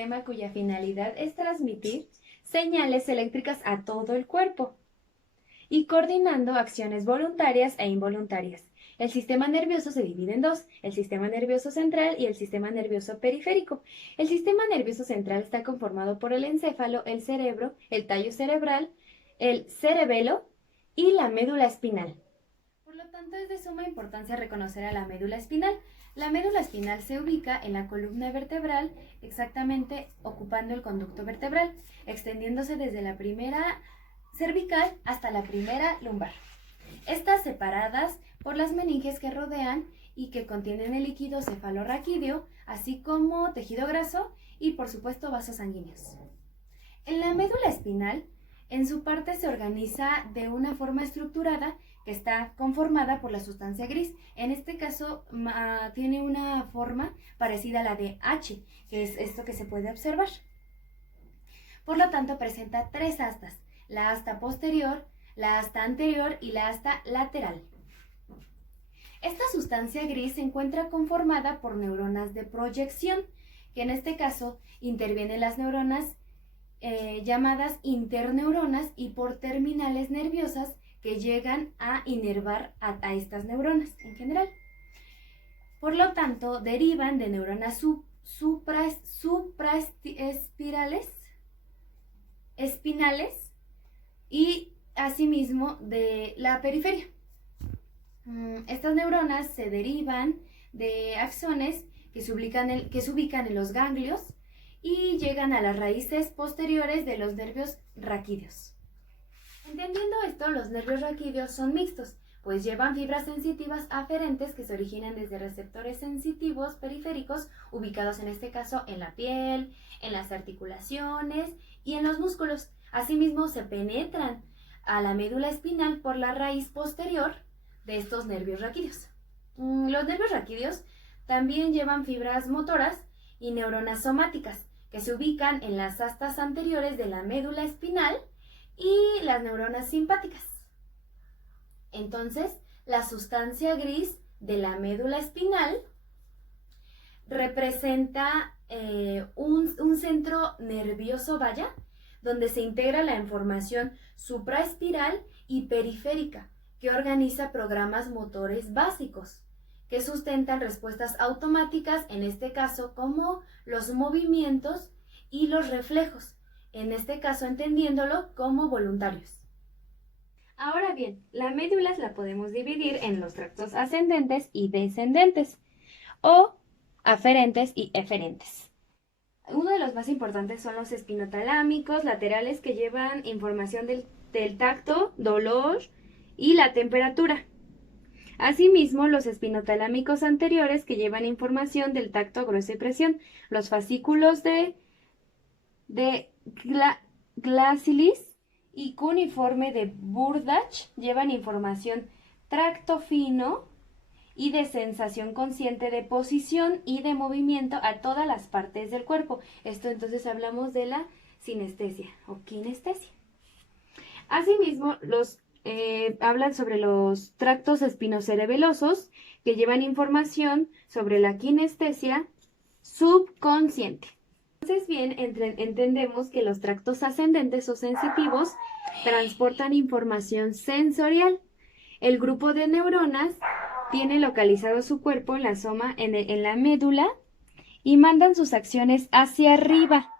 sistema cuya finalidad es transmitir señales eléctricas a todo el cuerpo y coordinando acciones voluntarias e involuntarias. El sistema nervioso se divide en dos, el sistema nervioso central y el sistema nervioso periférico. El sistema nervioso central está conformado por el encéfalo, el cerebro, el tallo cerebral, el cerebelo y la médula espinal. Por lo tanto, es de suma importancia reconocer a la médula espinal. La médula espinal se ubica en la columna vertebral, exactamente ocupando el conducto vertebral, extendiéndose desde la primera cervical hasta la primera lumbar. Estas separadas por las meninges que rodean y que contienen el líquido cefalorraquídeo, así como tejido graso y, por supuesto, vasos sanguíneos. En la médula espinal, en su parte se organiza de una forma estructurada que está conformada por la sustancia gris. En este caso tiene una forma parecida a la de H, que es esto que se puede observar. Por lo tanto, presenta tres astas: la asta posterior, la asta anterior y la asta lateral. Esta sustancia gris se encuentra conformada por neuronas de proyección, que en este caso intervienen las neuronas llamadas interneuronas y por terminales nerviosas que llegan a inervar a estas neuronas en general. Por lo tanto, derivan de neuronas espinales y asimismo de la periferia. Estas neuronas se derivan de axones que se ubican en los ganglios y llegan a las raíces posteriores de los nervios raquídeos. Entendiendo esto, los nervios raquídeos son mixtos, pues llevan fibras sensitivas aferentes que se originan desde receptores sensitivos periféricos ubicados en este caso en la piel, en las articulaciones y en los músculos. Asimismo, se penetran a la médula espinal por la raíz posterior de estos nervios raquídeos. Los nervios raquídeos también llevan fibras motoras y neuronas somáticas que se ubican en las astas anteriores de la médula espinal y las neuronas simpáticas. Entonces, la sustancia gris de la médula espinal representa un centro nervioso, donde se integra la información supraespiral y periférica, que organiza programas motores básicos, que sustentan respuestas automáticas, en este caso como los movimientos y los reflejos, en este caso entendiéndolo como voluntarios. Ahora bien, la médula la podemos dividir en los tractos ascendentes y descendentes, o aferentes y eferentes. Uno de los más importantes son los espinotalámicos laterales, que llevan información del tacto, dolor y la temperatura. Asimismo, los espinotalámicos anteriores, que llevan información del tacto, grueso y presión. Los fascículos de Glacilis y cuneiforme de Burdach llevan información tracto fino y de sensación consciente de posición y de movimiento a todas las partes del cuerpo. Esto entonces hablamos de la sinestesia o kinestesia. Asimismo, hablan sobre los tractos espinocerebelosos, que llevan información sobre la kinestesia subconsciente. Entonces bien, entendemos que los tractos ascendentes o sensitivos transportan información sensorial. El grupo de neuronas tiene localizado su cuerpo en la soma, en la médula, y mandan sus acciones hacia arriba.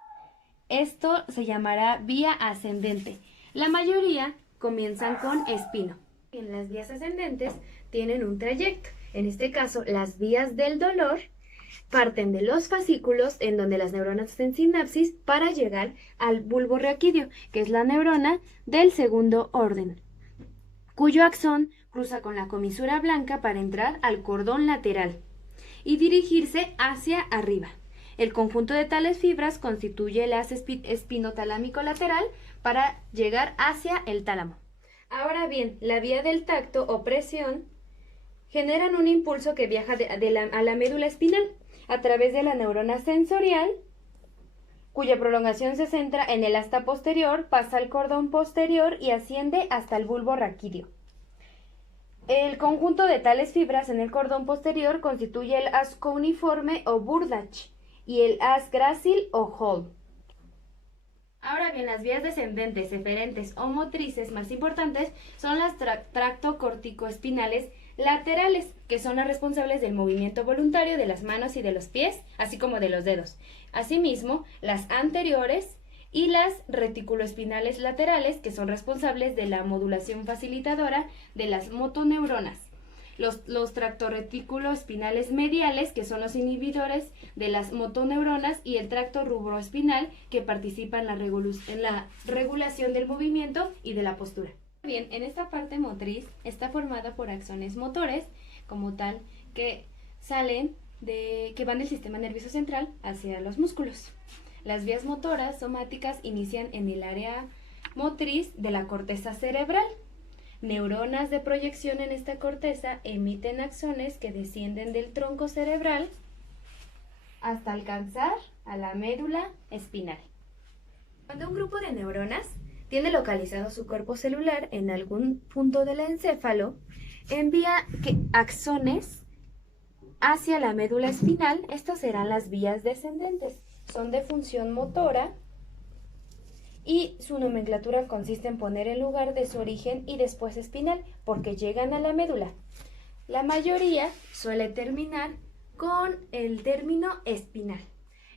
Esto se llamará vía ascendente. La mayoría comienzan con espino. En las vías ascendentes tienen un trayecto. En este caso, las vías del dolor parten de los fascículos, en donde las neuronas hacen sinapsis para llegar al bulbo raquídeo, que es la neurona del segundo orden, cuyo axón cruza con la comisura blanca para entrar al cordón lateral y dirigirse hacia arriba. El conjunto de tales fibras constituye el haz espinotalámico lateral para llegar hacia el tálamo. Ahora bien, la vía del tacto o presión generan un impulso que viaja a la médula espinal a través de la neurona sensorial, cuya prolongación se centra en el asta posterior, pasa al cordón posterior y asciende hasta el bulbo raquídeo. El conjunto de tales fibras en el cordón posterior constituye el haz cuneiforme o Burdach y el haz grácil o hold. Ahora bien, las vías descendentes, eferentes o motrices más importantes son las tracto corticoespinales laterales, que son las responsables del movimiento voluntario de las manos y de los pies, así como de los dedos. Asimismo, las anteriores y las reticuloespinales laterales, que son responsables de la modulación facilitadora de las motoneuronas. Los tractorreticuloespinales mediales, que son los inhibidores de las motoneuronas, y el tracto rubroespinal, que participa en la regulación del movimiento y de la postura. Bien, en esta parte motriz está formada por axones motores, como tal, que van del sistema nervioso central hacia los músculos. Las vías motoras somáticas inician en el área motriz de la corteza cerebral. Neuronas de proyección en esta corteza emiten axones que descienden del tronco cerebral hasta alcanzar a la médula espinal. Cuando un grupo de neuronas tiene localizado su cuerpo celular en algún punto del encéfalo, envía axones hacia la médula espinal. Estas serán las vías descendentes. Son de función motora y su nomenclatura consiste en poner en lugar de su origen y después espinal, porque llegan a la médula. La mayoría suele terminar con el término espinal.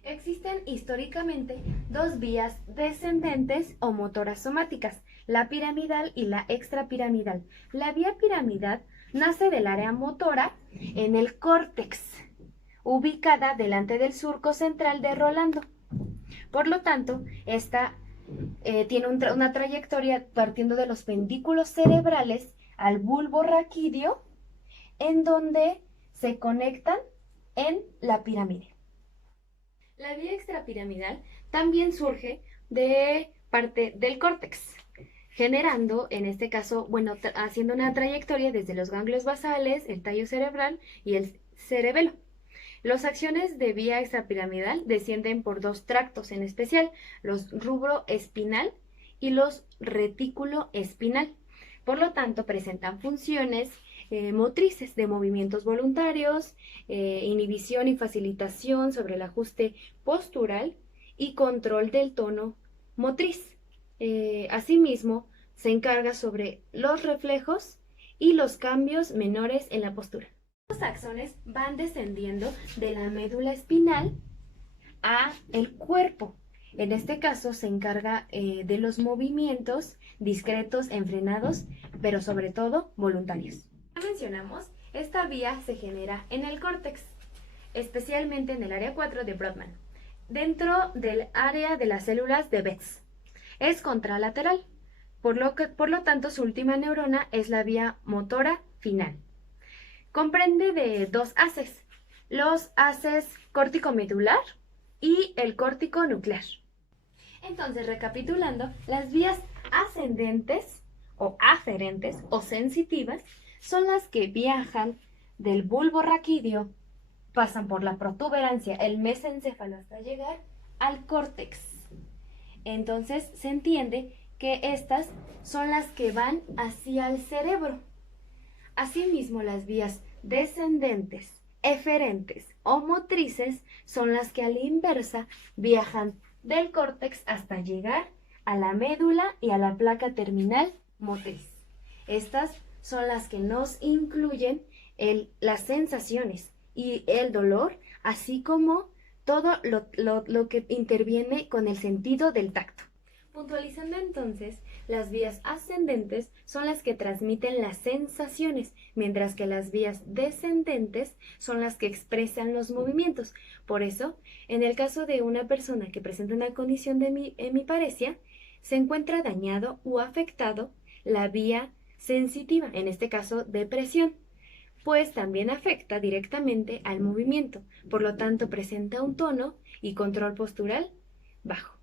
Existen históricamente dos vías descendentes o motoras somáticas, la piramidal y la extrapiramidal. La vía piramidal nace del área motora en el córtex, ubicada delante del surco central de Rolando. Por lo tanto, esta tiene una trayectoria partiendo de los pendículos cerebrales al bulbo raquídeo, en donde se conectan en la pirámide. La vía extrapiramidal también surge de parte del córtex, generando, en este caso, haciendo una trayectoria desde los ganglios basales, el tallo cerebral y el cerebelo. Los axones de vía extrapiramidal descienden por dos tractos en especial, los rubroespinal y los retículoespinal. Por lo tanto, presentan funciones motrices de movimientos voluntarios, inhibición y facilitación sobre el ajuste postural y control del tono motriz. Asimismo, se encarga sobre los reflejos y los cambios menores en la postura. Los axones van descendiendo de la médula espinal a el cuerpo. En este caso se encarga de los movimientos discretos, enfrenados, pero sobre todo voluntarios. Como mencionamos, esta vía se genera en el córtex, especialmente en el área 4 de Brodmann, dentro del área de las células de Betz. Es contralateral, por lo tanto su última neurona es la vía motora final. Comprende de dos haces, los haces córtico-medular y el córtico nuclear. Entonces, recapitulando, las vías ascendentes o aferentes o sensitivas son las que viajan del bulbo raquídeo, pasan por la protuberancia, el mesencéfalo, hasta llegar al córtex. Entonces, se entiende que estas son las que van hacia el cerebro. Asimismo, las vías descendentes, eferentes o motrices son las que a la inversa viajan del córtex hasta llegar a la médula y a la placa terminal motriz. Estas son las que nos incluyen las sensaciones y el dolor, así como todo lo que interviene con el sentido del tacto. Puntualizando entonces, las vías ascendentes son las que transmiten las sensaciones, mientras que las vías descendentes son las que expresan los movimientos. Por eso, en el caso de una persona que presenta una condición de hemiparesia, se encuentra dañado o afectado la vía sensitiva, en este caso depresión, pues también afecta directamente al movimiento, por lo tanto presenta un tono y control postural bajo.